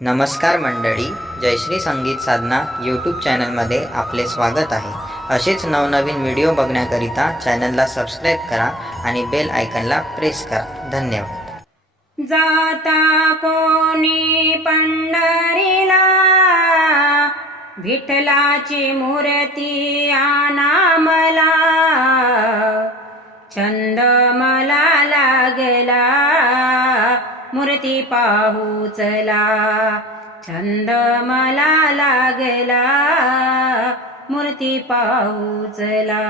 नमस्कार मंडळी, जयश्री संगीत साधना यूट्यूब चॅनलमध्ये आपले स्वागत आहे। असेच नवनवीन व्हिडिओ बघण्याकरिता चॅनलला सबस्क्राईब करा आणि बेल आयकॉनला प्रेस करा। धन्यवाद। जाता कोणी पंढरीला, विठ्ठलाची मूर्ती आणा मला, छंद मला लागला मूर्ती पाहू चला, छंद मला लागला मूर्ती पाहू चला।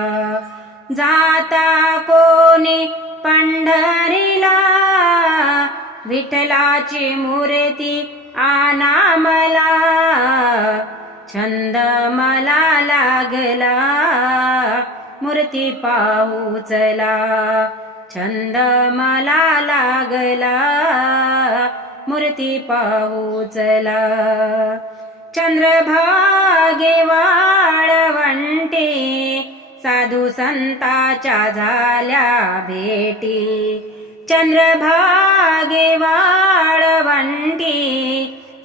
जाता कोणी पंढरीला, विठ्ठलाची मूर्ती आणा मला, छंद मला लागला मूर्ती पाहू चला, छंद मला लागला मूर्ती पाहू चला। चंद्रभागे वाळवंटी, साधू संताच्या झाल्या भेटी, चंद्रभागे वाळवंटी,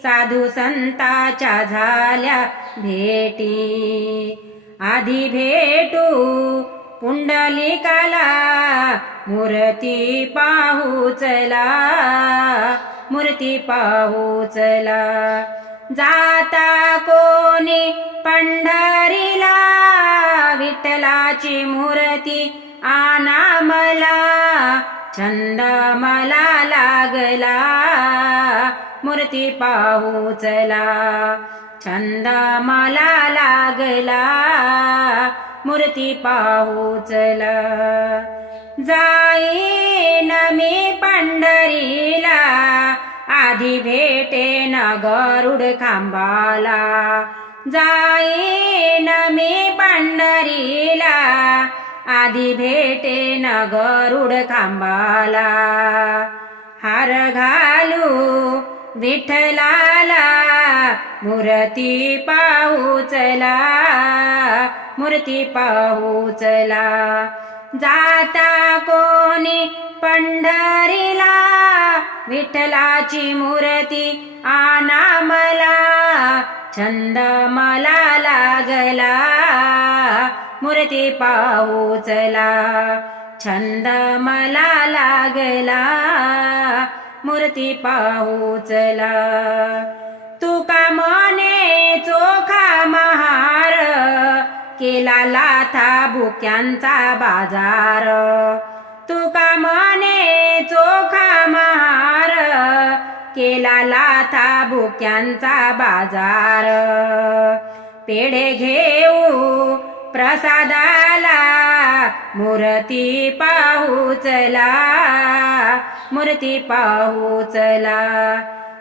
साधू संताच्या झाल्या भेटी। आधी भेटू पुंडलिकाला, मूर्ती पाहू चला, मूर्ती पाहू चला। जाता कोणी पंढरीला, विठ्ठलाची मूर्ती आणा मला, छंद मला लागला मूर्ती पाहू चला, छंद मला लागला मूर्ती पाहू चला। जाईन मी पंढरीला, आधी भेटेन गरुड खांबाला, जाईन मी पंढरीला, आधी भेटेन गरुड खांबाला। हार घालू विठ्ठलाला, मूर्ती पाहू चला, मूर्ती पाहू चला। जाता कोणी पंढरीला, विठ्ठलाची मूर्ती आणा मला, छंद मला लागला मूर्ती पाहू चला, छंद मला लागला मूर्ती पाहू चला। तुका म्हणे चोखा महार, केला लाथा भुक्यांचा बाजार, तुका म्हणे चोखा महार, केला लाथा भुक्यांचा बाजार। पेढे घेऊ प्रसादाला, मूर्ती पाहू चला, मूर्ती पाहू चला।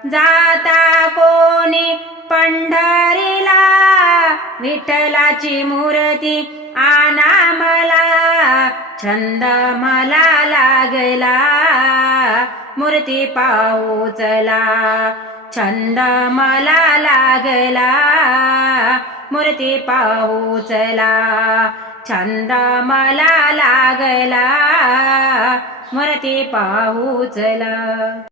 जाता कोणी पंढरीला, विठ्ठलाची मूर्ती आणा मला, छंद मला लागला मूर्ती पाहू चला, छंद मला लागला मूर्ती पाहू चला, छंद मला लागला मूर्ती पाहू चला।